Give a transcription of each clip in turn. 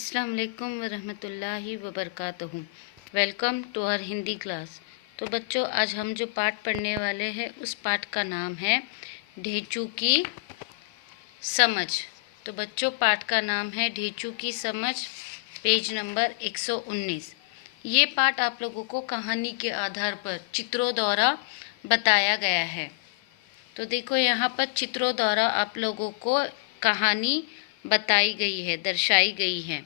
अस्सलाम वालेकुम वरहमतुल्लाहि वबरकातुहू। Welcome to our Hindi class. तो बच्चों, आज हम जो पाठ पढ़ने वाले हैं उस पाठ का नाम है ढेंचू की समझ। तो बच्चों, पाठ का नाम है ढेंचू की समझ, पेज नंबर 119। ये पाठ आप लोगों को कहानी के आधार पर चित्रों द्वारा बताया गया है। तो देखो, यहाँ पर चित्रों द्वारा आप लोगों को कहानी बताई गई है, दर्शाई गई है।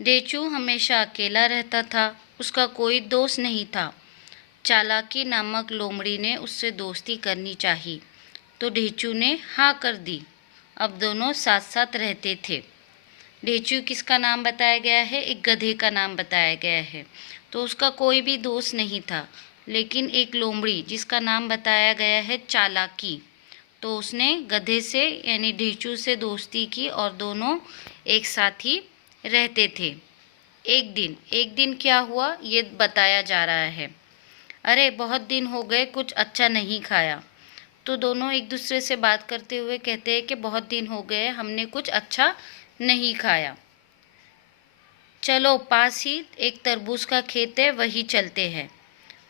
ढेंचू हमेशा अकेला रहता था, उसका कोई दोस्त नहीं था। चालाकी नामक लोमड़ी ने उससे दोस्ती करनी चाहिए, तो ढेंचू ने हाँ कर दी। अब दोनों साथ साथ रहते थे। ढेंचू किसका नाम बताया गया है? एक गधे का नाम बताया गया है। तो उसका कोई भी दोस्त नहीं था, लेकिन एक लोमड़ी जिसका नाम बताया गया है चालाकी, तो उसने गधे से यानी ढेंचू से दोस्ती की और दोनों एक साथ ही रहते थे। एक दिन क्या हुआ ये बताया जा रहा है। अरे बहुत दिन हो गए, कुछ अच्छा नहीं खाया। तो दोनों एक दूसरे से बात करते हुए कहते हैं कि बहुत दिन हो गए, हमने कुछ अच्छा नहीं खाया। चलो, पास ही एक तरबूज का खेत है, वही चलते हैं।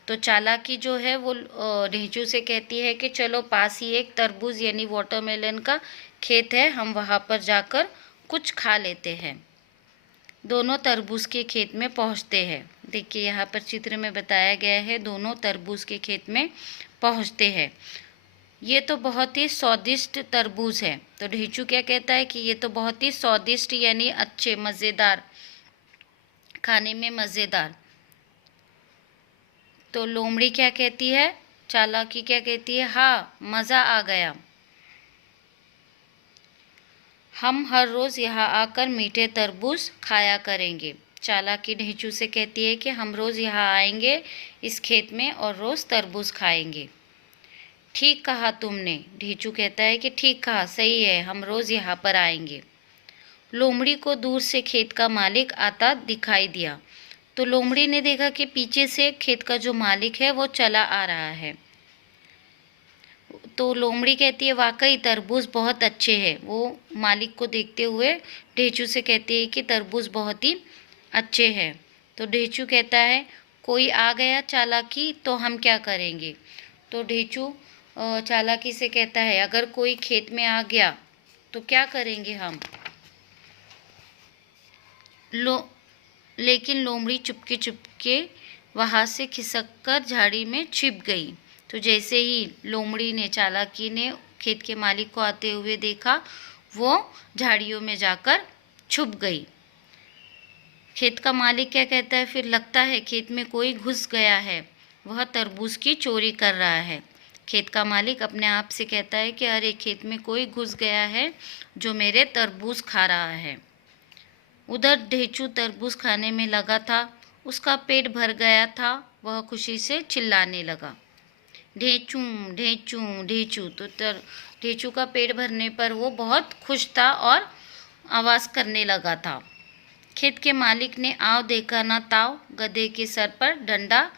तो चालाकी जो है वो ढेंचू से कहती है कि चलो, पास ही एक तरबूज यानी वाटरमेलन का खेत है, हम वहाँ पर जाकर कुछ खा लेते हैं। दोनों तरबूज के खेत में पहुँचते हैं। देखिए, यहाँ पर चित्र में बताया गया है, दोनों तरबूज के खेत में पहुँचते हैं। ये तो बहुत ही स्वादिष्ट तरबूज है। तो ढेंचू क्या कहता है कि ये तो बहुत ही स्वादिष्ट यानी अच्छे, मज़ेदार, खाने में मज़ेदार। तो लोमड़ी क्या कहती है? चालाकी क्या कहती है? हाँ, मज़ा आ गया। हम हर रोज़ यहाँ आकर मीठे तरबूज खाया करेंगे। चालाकी ढेंचू से कहती है कि हम रोज़ यहाँ आएंगे इस खेत में और रोज़ तरबूज खाएंगे। ठीक कहा तुमने, ढेंचू कहता है कि ठीक कहा, सही है, हम रोज़ यहाँ पर आएंगे। लोमड़ी को दूर से खेत का मालिक आता दिखाई दिया। तो लोमड़ी ने देखा कि पीछे से खेत का जो मालिक है वो चला आ रहा है। तो लोमड़ी कहती है वाकई तरबूज बहुत अच्छे हैं। वो मालिक को देखते हुए ढेंचू से कहती है कि तरबूज बहुत ही अच्छे हैं। तो ढेंचू कहता है कोई आ गया चालाकी, तो हम क्या करेंगे? तो ढेंचू चालाकी से कहता है अगर कोई खेत में आ गया तो क्या करेंगे हम? लेकिन लोमड़ी चुपके चुपके वहाँ से खिसक कर झाड़ी में छिप गई। तो जैसे ही लोमड़ी ने, चालाकी ने खेत के मालिक को आते हुए देखा, वो झाड़ियों में जाकर छुप गई। खेत का मालिक क्या कहता है फिर? लगता है खेत में कोई घुस गया है, वह तरबूज की चोरी कर रहा है। खेत का मालिक अपने आप से कहता है कि अरे, खेत में कोई घुस गया है जो मेरे तरबूज खा रहा है। उधर ढेंचू तरबूज खाने में लगा था, उसका पेट भर गया था, वह खुशी से चिल्लाने लगा, ढेंचू ढेंचू ढेंचू। तो ढेंचू का पेट भरने पर वो बहुत खुश था और आवाज़ करने लगा था। खेत के मालिक ने आव देखा ना ताव गधे के सर पर डंडा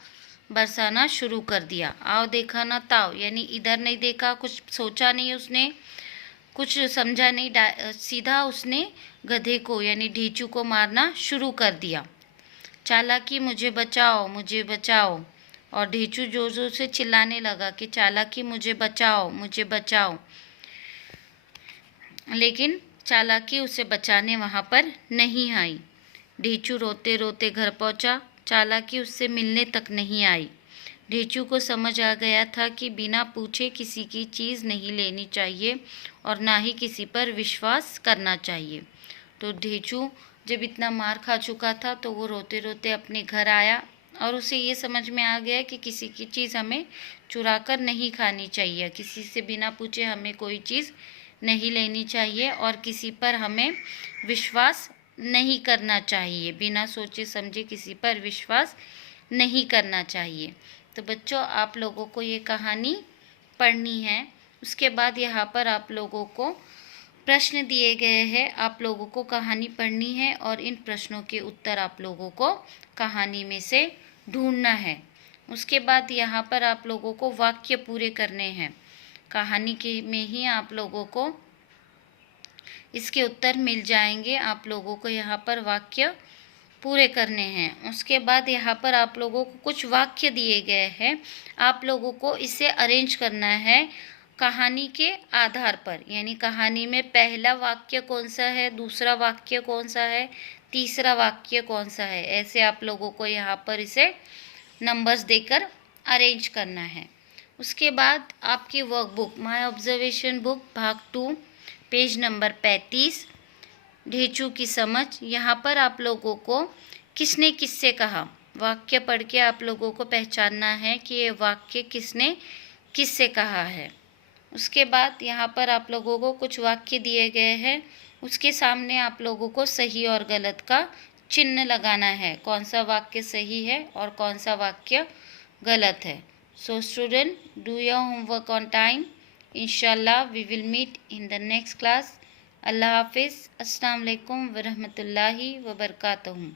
बरसाना शुरू कर दिया। आव देखा ना ताव यानी इधर नहीं देखा, कुछ सोचा नहीं उसने, कुछ समझा नहीं, सीधा उसने गधे को यानी ढेंचू को मारना शुरू कर दिया। चालाकी मुझे बचाओ, मुझे बचाओ। और ढेंचू जोर जोर से चिल्लाने लगा कि चालाकी मुझे बचाओ, मुझे बचाओ। लेकिन चालाकी उसे बचाने वहाँ पर नहीं आई। ढेंचू रोते रोते घर पहुँचा, चालाकी उससे मिलने तक नहीं आई। ढेंचू को समझ आ गया था कि बिना पूछे किसी की चीज़ नहीं लेनी चाहिए और ना ही किसी पर विश्वास करना चाहिए। तो ढेंचू जब इतना मार खा चुका था तो वो रोते रोते अपने घर आया और उसे ये समझ में आ गया कि किसी की चीज़ हमें चुरा कर नहीं खानी चाहिए, किसी से बिना पूछे हमें कोई चीज़ नहीं लेनी चाहिए और किसी पर हमें विश्वास नहीं करना चाहिए, बिना सोचे समझे किसी पर विश्वास नहीं करना चाहिए। तो बच्चों, आप लोगों को ये कहानी पढ़नी है। उसके बाद यहाँ पर आप लोगों को प्रश्न दिए गए हैं, आप लोगों को कहानी पढ़नी है और इन प्रश्नों के उत्तर आप लोगों को कहानी में से ढूंढना है। उसके बाद यहाँ पर आप लोगों को वाक्य पूरे करने हैं। कहानी के में ही आप लोगों को इसके उत्तर मिल जाएंगे। आप लोगों को यहाँ पर वाक्य पूरे करने हैं। उसके बाद यहाँ पर आप लोगों को कुछ वाक्य दिए गए हैं, आप लोगों को इसे अरेंज करना है कहानी के आधार पर। यानी कहानी में पहला वाक्य कौन सा है, दूसरा वाक्य कौन सा है, तीसरा वाक्य कौन सा है, ऐसे आप लोगों को यहाँ पर इसे नंबर्स देकर अरेंज करना है। उसके बाद आपकी वर्कबुक माय ऑब्जर्वेशन बुक भाग 2 पेज नंबर 35 ढेंचू की समझ। यहाँ पर आप लोगों को किसने किससे कहा, वाक्य पढ़ के आप लोगों को पहचानना है कि ये वाक्य किसने किससे कहा है। उसके बाद यहाँ पर आप लोगों को कुछ वाक्य दिए गए हैं, उसके सामने आप लोगों को सही और गलत का चिन्ह लगाना है, कौन सा वाक्य सही है और कौन सा वाक्य गलत है। So student, do your homework on time. इंशाल्लाह we will meet in the next class. अल्लाह हाफिज़। अस्सलाम वालेकुम व रहमतुल्लाहि व बरकातहू।